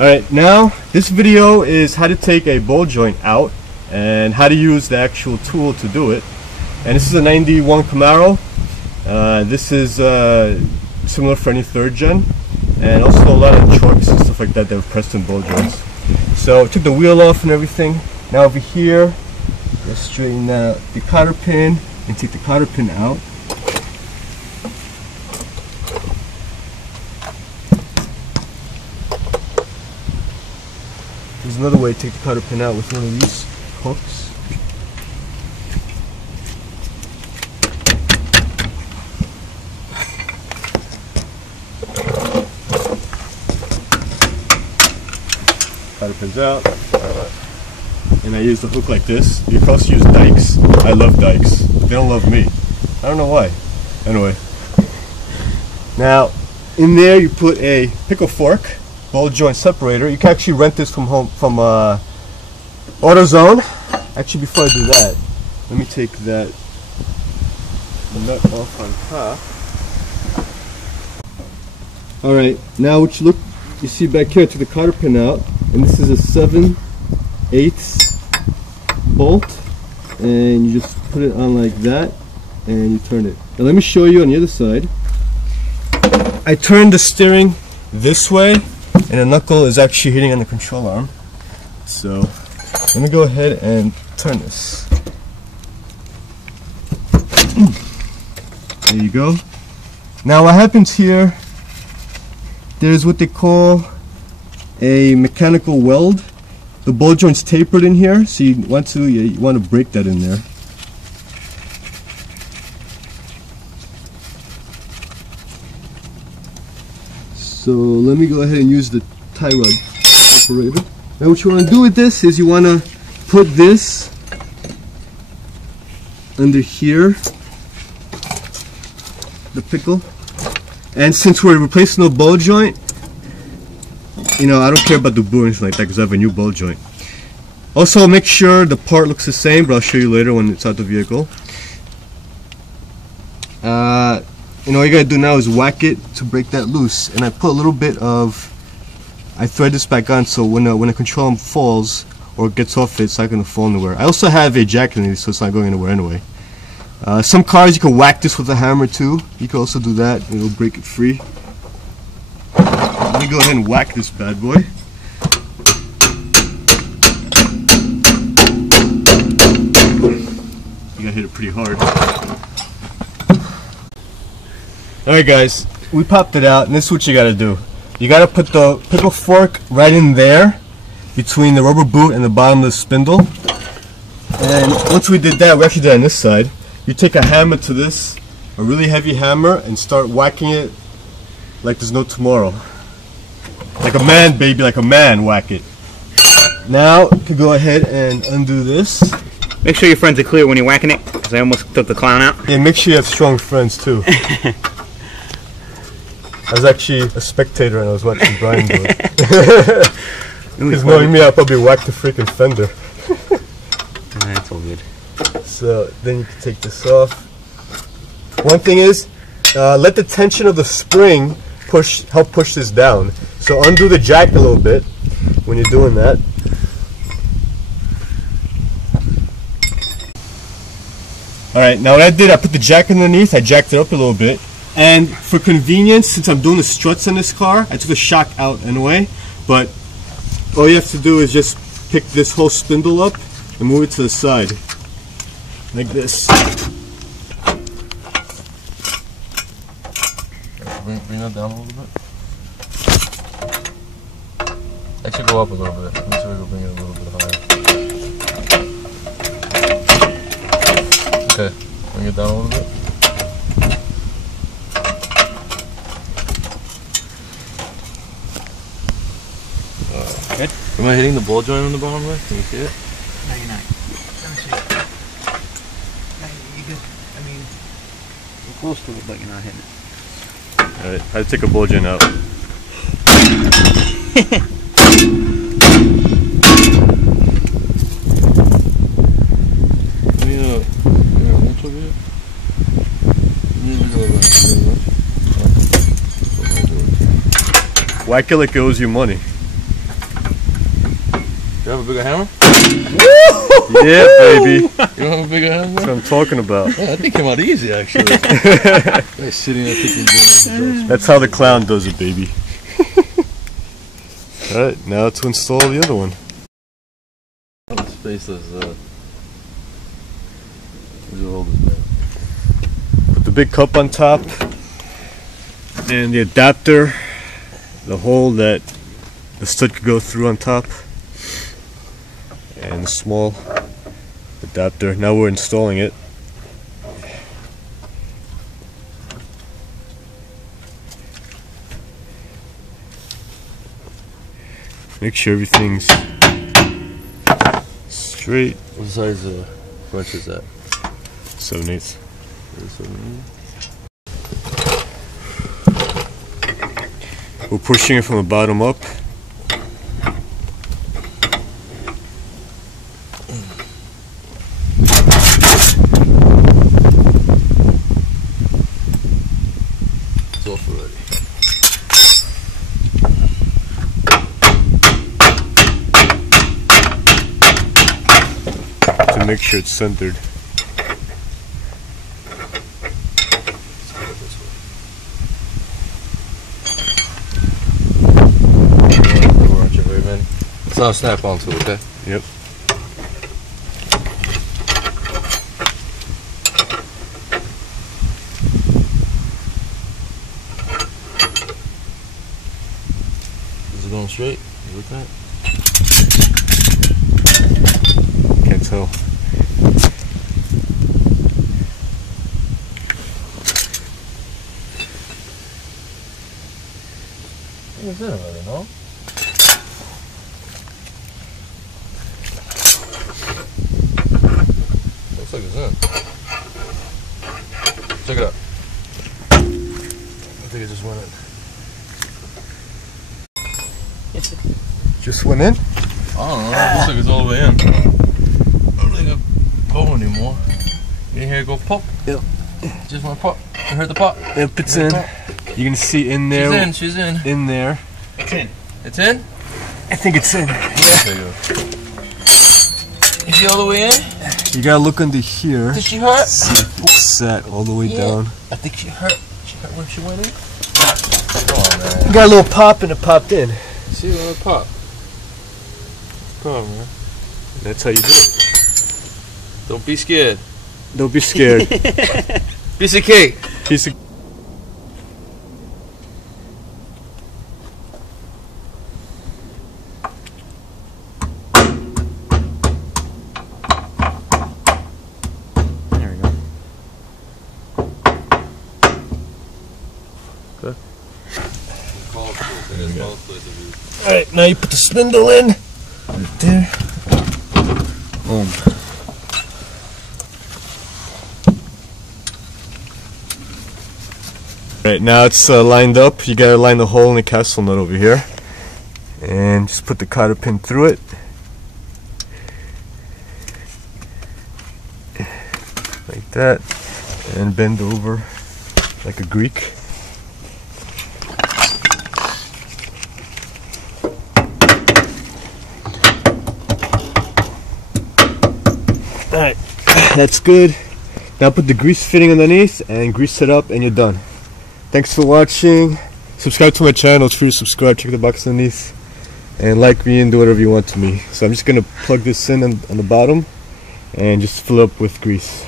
Alright, now this video is how to take a ball joint out and how to use the actual tool to do it. And this is a 91 Camaro. This is similar for any third gen, and also a lot of trucks and stuff like that that have Preston ball joints. So I took the wheel off and everything. Now over here, let's straighten out the cotter pin and take the cotter pin out. There's another way to take the cotter pin out with one of these hooks. Cotter pin's out, and I use the hook like this. You can also use dikes. I love dikes. They don't love me. I don't know why. Anyway, now in there you put a pickle fork, ball joint separator. You can actually rent this from AutoZone. Actually, before I do that, let me take that nut off on top. Alright, now what you see back here, I took the cotter pin out, and this is a 7/8 bolt, and you just put it on like that and you turn it. Now let me show you on the other side. I turn the steering this way, and the knuckle is actually hitting on the control arm. So let me go ahead and turn this. There you go. Now what happens here, there's what they call a mechanical weld. The ball joint's tapered in here, so you want to break that in there. So let me go ahead and use the tie rod separator. Now what you want to do with this is you want to put this under here, the pickle. And since we're replacing the ball joint, you know, I don't care about the boot or anything like that because I have a new ball joint. Also, make sure the part looks the same, but I'll show you later when it's out the vehicle. You know, all you gotta do now is whack it to break that loose. And I put a little bit of, I thread this back on so when a control arm falls or gets off it, it's not gonna fall anywhere. I also have a jack in it, so it's not going anywhere anyway. Some cars you can whack this with a hammer too. You can also do that, and it'll break it free. Let me go ahead and whack this bad boy. You gotta hit it pretty hard. Alright guys, we popped it out, and this is what you gotta do. You gotta put the pickle fork right in there between the rubber boot and the bottom of the spindle. And once we did that, we actually did it on this side. You take a hammer to this, a really heavy hammer, and start whacking it like there's no tomorrow. Like a man, baby, like a man, whack it. Now, you can go ahead and undo this. Make sure your friends are clear when you're whacking it, because I almost took the clown out. Yeah, make sure you have strong friends too. I was actually a spectator and I was watching Brian do it. Because knowing me, I'll probably whack the freaking fender. That's all good. So then you can take this off. One thing is, let the tension of the spring help push this down. So undo the jack a little bit when you're doing that. Alright, now what I did, I put the jack underneath, I jacked it up a little bit. And for convenience, since I'm doing the struts on this car, I took the shock out anyway. But all you have to do is just pick this whole spindle up and move it to the side. Like this. Bring that down a little bit. Actually go up a little bit. Let me see if we can bring it a little bit higher. Okay, bring it down a little bit. Good. Am I hitting the ball joint on the bottom there? Can you see it? No, you're not. Let me see. No, you're good. I mean, you're close to it, but you're not hitting it. Alright, I had to take a ball joint out. Whack it like it owes you money. You have a bigger hammer? Yeah, baby. You don't have a bigger hammer? That's what I'm talking about. Yeah, I think it came out easy, actually. Nice sitting there thinking. That's how the clown does it, baby. Alright, now to install the other one. Spaceless, hold this man. Put the big cup on top and the adapter, the hole that the stud could go through on top, and the small adapter. Now we're installing it. Make sure everything's straight. What size wrench is that? 7/8. We're pushing it from the bottom up. It's off already. To make sure it's centered. It's not a snap-on tool, okay? Yep. Is it going straight? You look at it? Can't tell. What's that about it, no? Looks like it's in. Check it out. I think it just went in. Just went in? I don't know. It looks like it's all the way in. I don't think it'll go anymore. You didn't hear it go pop? Yep. Just went pop. You heard the pop? Yep, it's in. You can see in there. She's in. She's in. In there. It's in. It's in? I think it's in. Yeah. Is she all the way in? You gotta look under here. Did she hurt? See if it's set all the way down. I think she hurt. She hurt when she went in? Come on, man. You got a little pop and it popped in. See when it pop. Come on, man. That's how you do it. Don't be scared. Don't be scared. Piece of cake. Piece of. There we go. Okay. Alright, Now you put the spindle in. Right there. Boom. Right, now it's lined up. You gotta line the hole in the castle nut over here. And just put the cotter pin through it. Like that. And bend over like a Greek. Alright, that's good. Now put the grease fitting underneath and grease it up and you're done. Thanks for watching. Subscribe to my channel. It's free to subscribe. Check the box underneath. And like me and do whatever you want to me. So I'm just going to plug this in on the bottom and just fill up with grease.